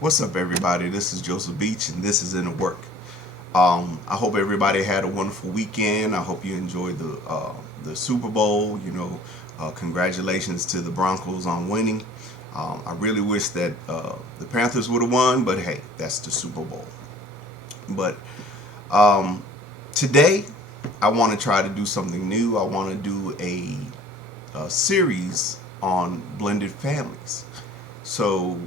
What's up, everybody? This is Joseph Beach, and this is In the Work. I hope everybody had a wonderful weekend. I hope you enjoyed the Super Bowl. Congratulations to the Broncos on winning. I really wish that the Panthers would have won, but hey, that's the Super Bowl. But um, today, I want to try to do something new. I want to do a series on blended families. So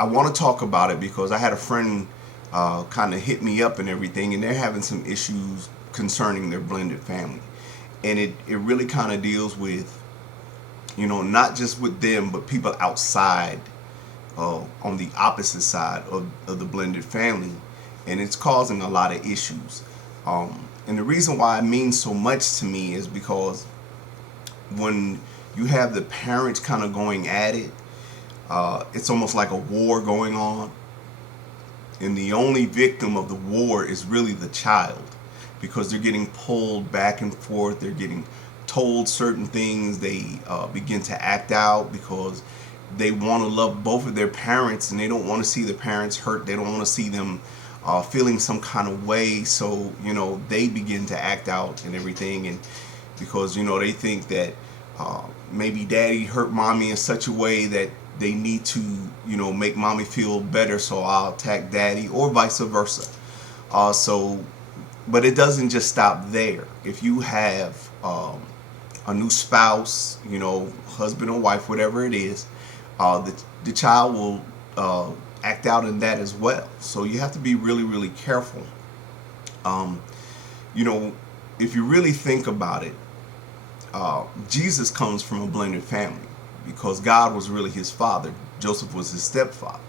I want to talk about it because I had a friend kind of hit me up and everything, and they're having some issues concerning their blended family. And it really kind of deals with, not just with them, but people outside on the opposite side of the blended family. And it's causing a lot of issues. And the reason why it means so much to me is because when you have the parents kind of going at it, it's almost like a war going on, and the only victim of the war is really the child, because they're getting pulled back and forth. They're getting told certain things. They begin to act out because they want to love both of their parents, and they don't want to see the parents hurt. They don't want to see them feeling some kind of way. So they begin to act out and everything, and because they think that maybe daddy hurt mommy in such a way that they need to make mommy feel better, so I'll attack daddy, or vice versa. So but it doesn't just stop there. If you have a new spouse, husband or wife, whatever it is, the child will act out in that as well. So you have to be really, really careful. um, you know if you really think about it, Jesus comes from a blended family because God was really his father. Joseph was his stepfather.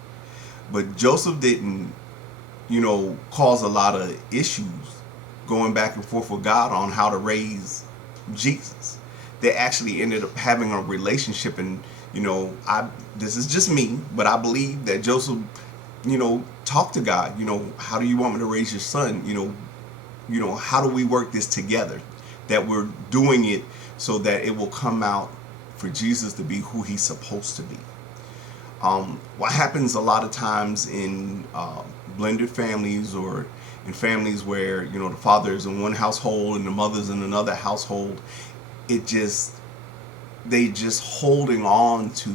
But Joseph didn't, cause a lot of issues going back and forth with God on how to raise Jesus. They actually ended up having a relationship, and I this is just me, but I believe that Joseph, talked to God. How do you want me to raise your son? How do we work this together? That we're doing it so that it will come out for Jesus to be who he's supposed to be. What happens a lot of times in blended families, or in families where the father is in one household and the mother's in another household, it just they just holding on to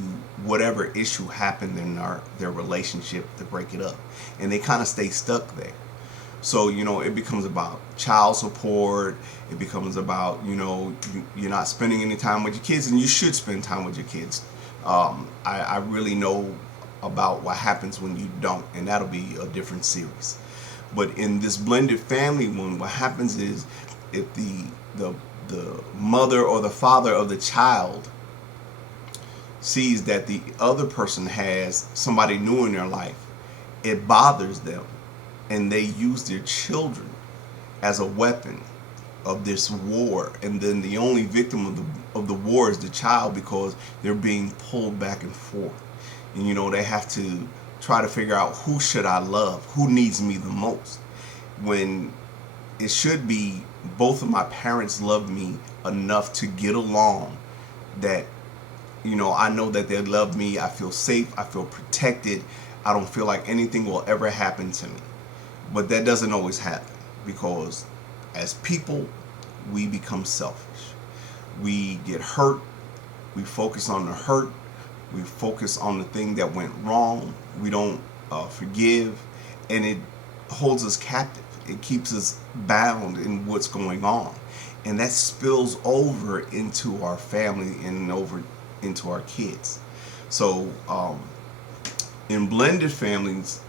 whatever issue happened in their relationship to break it up, and they kind of stay stuck there. So it becomes about child support. It becomes about you're not spending any time with your kids, and you should spend time with your kids. I really know about what happens when you don't, and that'll be a different series. But in this blended family one, what happens is, if the mother or the father of the child sees that the other person has somebody new in their life, it bothers them, and they use their children as a weapon of this war. And then the only victim of the war is the child, because they're being pulled back and forth. And they have to try to figure out, who should I love, who needs me the most, when it should be both of my parents loved me enough to get along, that I know that they love me. I feel safe, I feel protected, I don't feel like anything will ever happen to me. But that doesn't always happen, because as people, we become selfish. We get hurt. We focus on the hurt. We focus on the thing that went wrong. We don't forgive, and it holds us captive. It keeps us bound in what's going on, and that spills over into our family and over into our kids. So in blended families,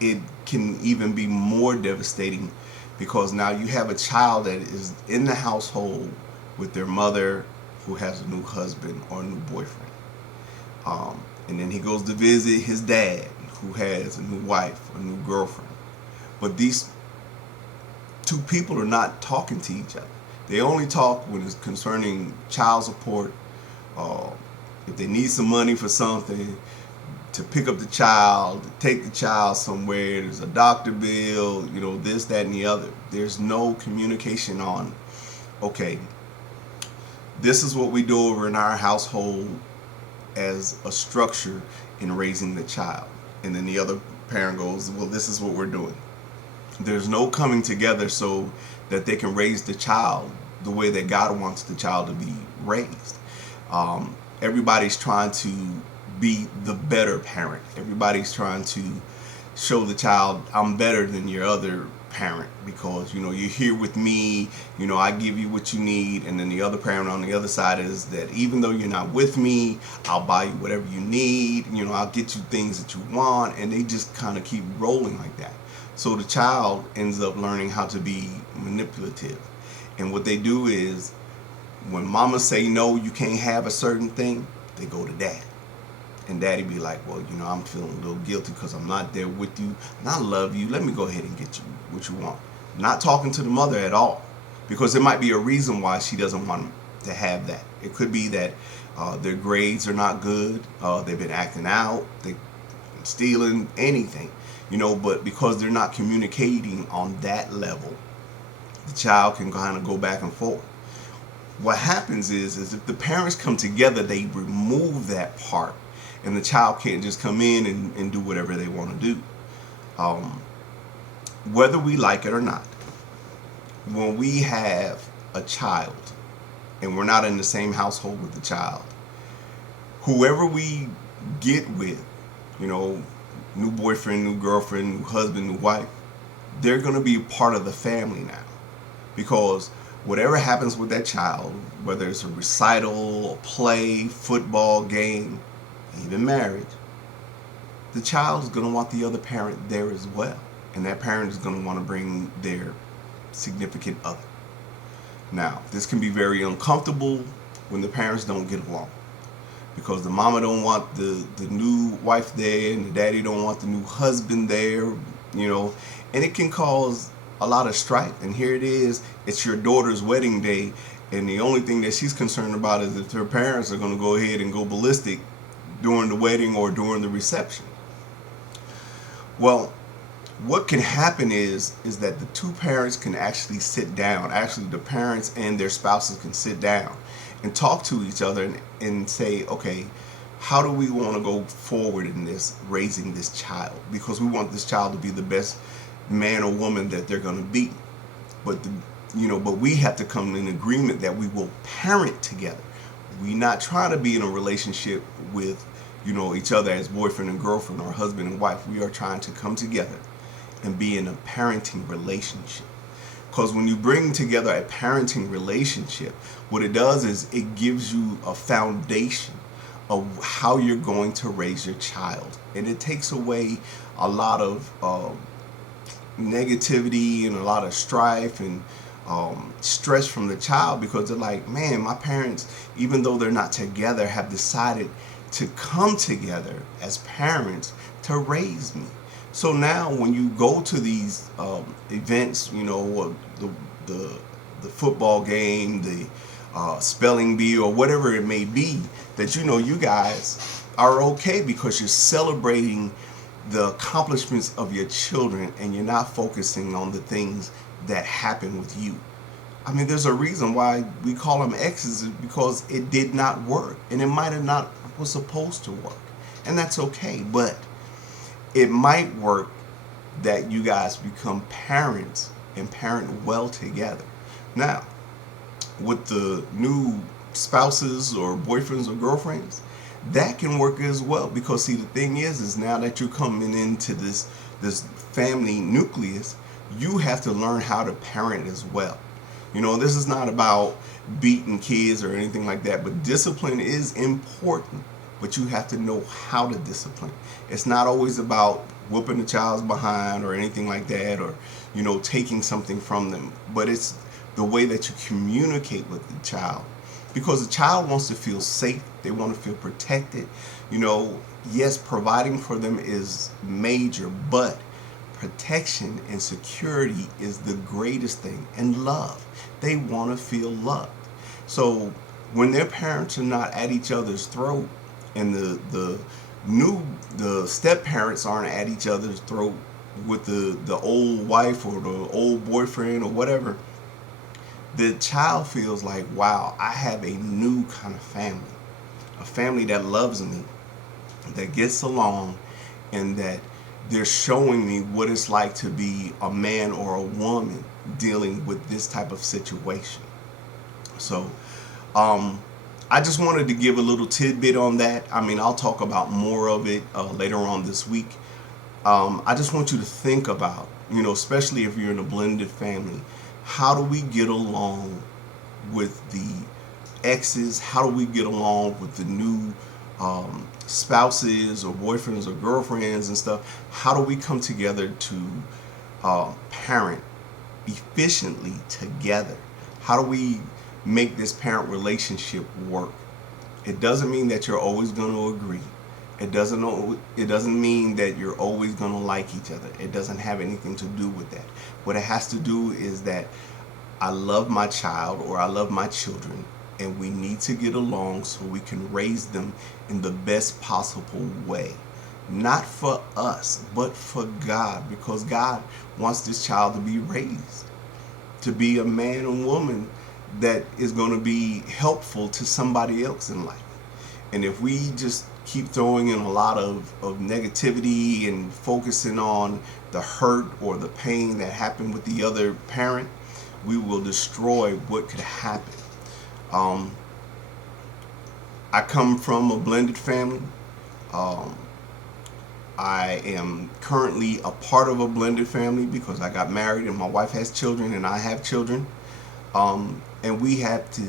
it can even be more devastating, because now you have a child that is in the household with their mother, who has a new husband or a new boyfriend. And then he goes to visit his dad, who has a new wife, a new girlfriend. But these two people are not talking to each other. They only talk when it's concerning child support, uh, if they need some money for something, to pick up the child, to take the child somewhere, there's a doctor bill, this, that, and the other. There's no communication on, okay, this is what we do over in our household as as a structure in raising the child. And then the other parent goes, well, this is what we're doing. There's no coming together so that they can raise the child the way that God wants the child to be raised. Everybody's trying to be the better parent. Everybody's trying to show the child, I'm better than your other parent because, you're here with me, I give you what you need. And then the other parent on the other side is that even though you're not with me, I'll buy you whatever you need, I'll get you things that you want. And they just kind of keep rolling like that. So the child ends up learning how to be manipulative. And what they do is when mama say no, you can't have a certain thing, they go to dad. And daddy be like, well, I'm feeling a little guilty because I'm not there with you. And I love you. Let me go ahead and get you what you want. Not talking to the mother at all. Because there might be a reason why she doesn't want to have that. It could be that their grades are not good. They've been acting out. They're stealing, anything. But because they're not communicating on that level, the child can kind of go back and forth. What happens is if the parents come together, they remove that part. And the child can't just come in and do whatever they want to do. Whether we like it or not, when we have a child and we're not in the same household with the child, whoever we get with, new boyfriend, new girlfriend, new husband, new wife, they're going to be part of the family now. Because whatever happens with that child, whether it's a recital, a play, football game, even marriage, the child is going to want the other parent there as well. And that parent is going to want to bring their significant other. Now, this can be very uncomfortable when the parents don't get along. Because the mama don't want the new wife there and the daddy don't want the new husband there, and it can cause a lot of strife. And here it is, it's your daughter's wedding day, and the only thing that she's concerned about is if her parents are going to go ahead and go ballistic during the wedding or during the reception. Well, what can happen is that the two parents can actually sit down. Actually, the parents and their spouses can sit down and talk to each other and say, okay, how do we want to go forward in this, raising this child? Because we want this child to be the best man or woman that they're going to be. But but we have to come in agreement that we will parent together. We not trying to be in a relationship with, each other as boyfriend and girlfriend or husband and wife. We are trying to come together and be in a parenting relationship. Because when you bring together a parenting relationship, what it does is it gives you a foundation of how you're going to raise your child. And it takes away a lot of negativity and a lot of strife and stress from the child, because they're like, man, my parents, even though they're not together, have decided to come together as parents to raise me. So now when you go to these events, the football game, the spelling bee, or whatever it may be, that you guys are okay because you're celebrating the accomplishments of your children and you're not focusing on the things that happen with you. I mean, there's a reason why we call them exes, because it did not work, and it might have not was supposed to work, and that's okay. But it might work that you guys become parents and parent well together. Now, with the new spouses or boyfriends or girlfriends, that can work as well, because see, the thing is now that you're coming into this family nucleus, you have to learn how to parent as well. This is not about beating kids or anything like that, but discipline is important, but you have to know how to discipline. It's not always about whooping the child's behind or anything like that, or taking something from them, but it's the way that you communicate with the child, because the child wants to feel safe. They want to feel protected. Yes, providing for them is major, but protection and security is the greatest thing, and love. They want to feel loved. So when their parents are not at each other's throat, and the step parents aren't at each other's throat with the old wife or the old boyfriend or whatever, the child feels like, wow, I have a new kind of family, a family that loves me, that gets along, and that they're showing me what it's like to be a man or a woman dealing with this type of situation. So, um, I just wanted to give a little tidbit on that. I mean, I'll talk about more of it later on this week. I just want you to think about, especially if you're in a blended family, how do we get along with the exes? How do we get along with the new spouses or boyfriends or girlfriends and stuff? How do we come together to parent efficiently together? How do we make this parent relationship work? It doesn't mean that you're always going to agree. It doesn't mean that you're always going to like each other. It doesn't have anything to do with that. What it has to do is that I love my child or I love my children, and we need to get along so we can raise them in the best possible way. Not for us, but for God, because God wants this child to be raised to be a man and woman that is going to be helpful to somebody else in life. And if we just keep throwing in a lot of negativity and focusing on the hurt or the pain that happened with the other parent, we will destroy what could happen. Um, I come from a blended family. Um, I am currently a part of a blended family because I got married and my wife has children and I have children. And we had to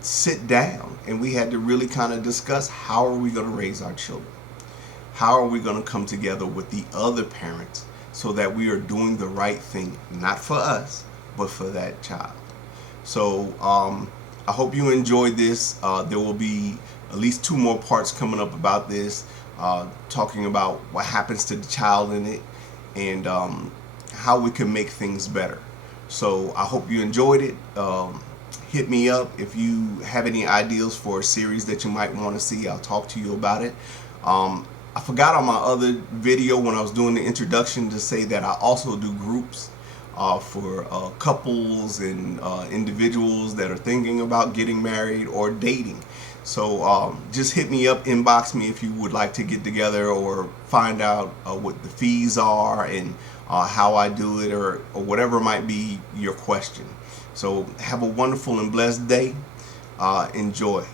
sit down and we had to really kind of discuss, how are we going to raise our children? How are we going to come together with the other parents so that we are doing the right thing, not for us, but for that child? So I hope you enjoyed this. There will be at least 2 more parts coming up about this, talking about what happens to the child in it and how we can make things better. So I hope you enjoyed it. Hit me up if you have any ideas for a series that you might want to see. I'll talk to you about it. I forgot on my other video when I was doing the introduction to say that I also do groups for couples and individuals that are thinking about getting married or dating. So just hit me up, inbox me if you would like to get together or find out what the fees are and how I do it, or whatever might be your question. So have a wonderful and blessed day. Enjoy.